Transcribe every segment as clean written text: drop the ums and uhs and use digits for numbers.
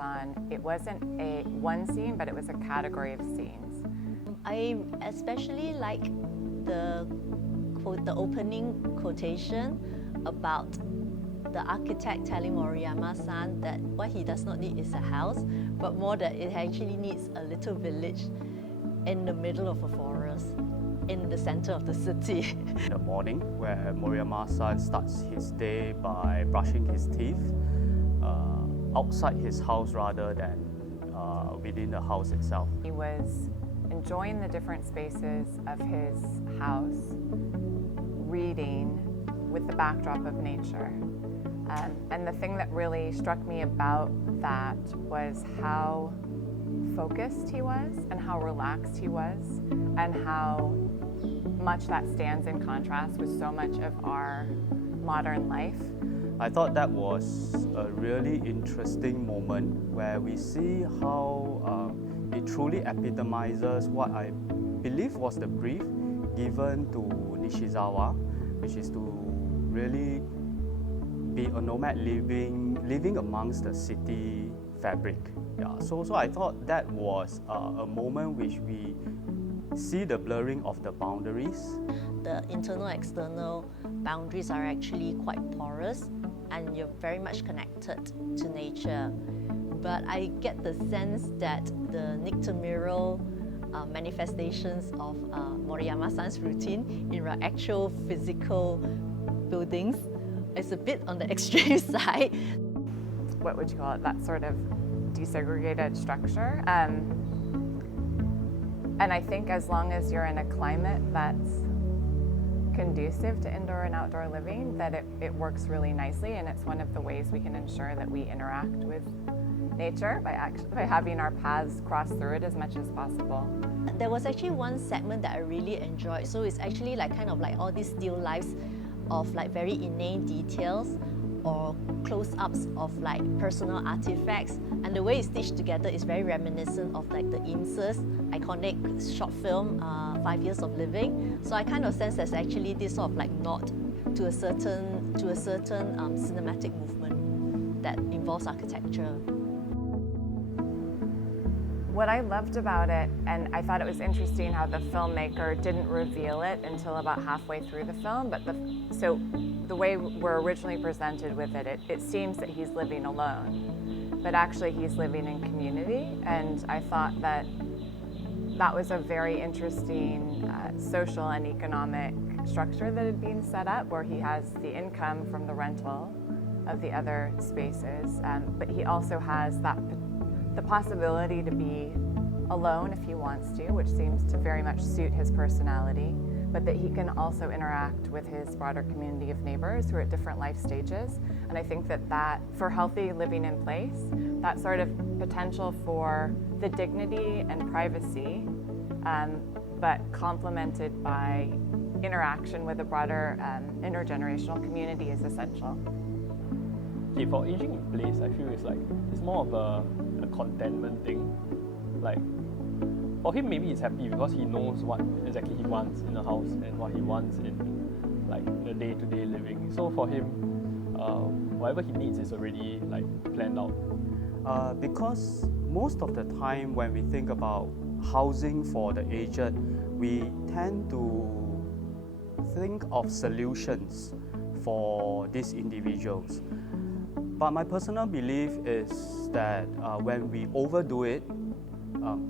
Moriyama-San, it wasn't one scene, but it was a category of scenes. I especially like the opening quotation about the architect telling Moriyama-san that what he does not need is a house, but more that it actually needs a little village in the middle of a forest, in the center of the city. In the morning, where Moriyama-san starts his day by brushing his teeth outside his house rather than within the house itself. He was enjoying the different spaces of his house, reading with the backdrop of nature. And the thing that really struck me about that was how focused he was and how relaxed he was, and how much that stands in contrast with so much of our modern life. I thought that was a really interesting moment where we see how it truly epitomizes what I believe was the brief given to Nishizawa, which is to really be a nomad living amongst the city fabric. Yeah, so I thought that was a moment which we see the blurring of the boundaries. The internal-external boundaries are actually quite porous, and you're very much connected to nature. But I get the sense that the nictomural manifestations of Moriyama-san's routine in our actual physical buildings is a bit on the extreme side. What would you call it? That sort of desegregated structure. And I think as long as you're in a climate that's conducive to indoor and outdoor living, that it works really nicely, and it's one of the ways we can ensure that we interact with nature by having our paths cross through it as much as possible. There was actually one segment that I really enjoyed. So it's actually like kind of like all these still lifes of like very inane details or close-ups of like personal artifacts, and the way it's stitched together is very reminiscent of like the Imse's iconic short film 5 Years of Living. So I kind of sense there's actually this sort of like nod to a certain cinematic movement that involves architecture. What I loved about it, and I thought it was interesting how the filmmaker didn't reveal it until about halfway through the film, but so the way we're originally presented with it, it seems that he's living alone, but actually he's living in community, and I thought that was a very interesting social and economic structure that had been set up, where he has the income from the rental of the other spaces, but he also has the possibility to be alone if he wants to, which seems to very much suit his personality, but that he can also interact with his broader community of neighbors who are at different life stages. And I think that for healthy living in place, that sort of potential for the dignity and privacy, but complemented by interaction with a broader intergenerational community is essential. Okay, for aging in place, I feel it's more of a contentment thing. Like, for him, maybe he's happy because he knows what exactly he wants in a house and what he wants in like the day-to-day living. So for him, whatever he needs is already like planned out. Because most of the time when we think about housing for the aged, we tend to think of solutions for these individuals. But my personal belief is that when we overdo it,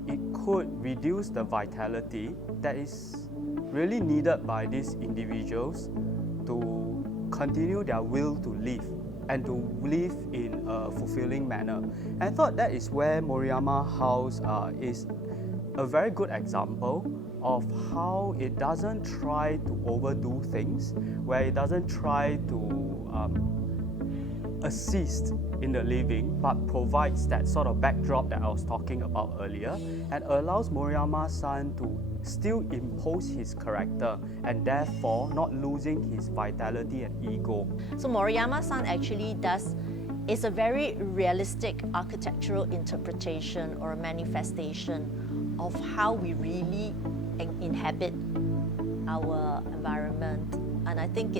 it could reduce the vitality that is really needed by these individuals to continue their will to live and to live in a fulfilling manner. And I thought that is where Moriyama House is a very good example of how it doesn't try to overdo things, where it doesn't try to assist in the living, but provides that sort of backdrop that I was talking about earlier, and allows Moriyama-san to still impose his character and therefore not losing his vitality and ego. So Moriyama-san actually is a very realistic architectural interpretation or manifestation of how we really inhabit our environment. And I think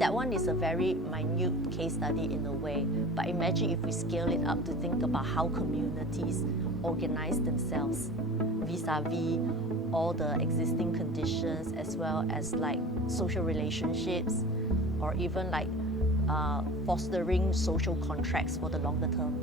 that one is a very minute case study in a way, but imagine if we scale it up to think about how communities organize themselves vis-a-vis all the existing conditions, as well as like social relationships, or even like fostering social contracts for the longer term.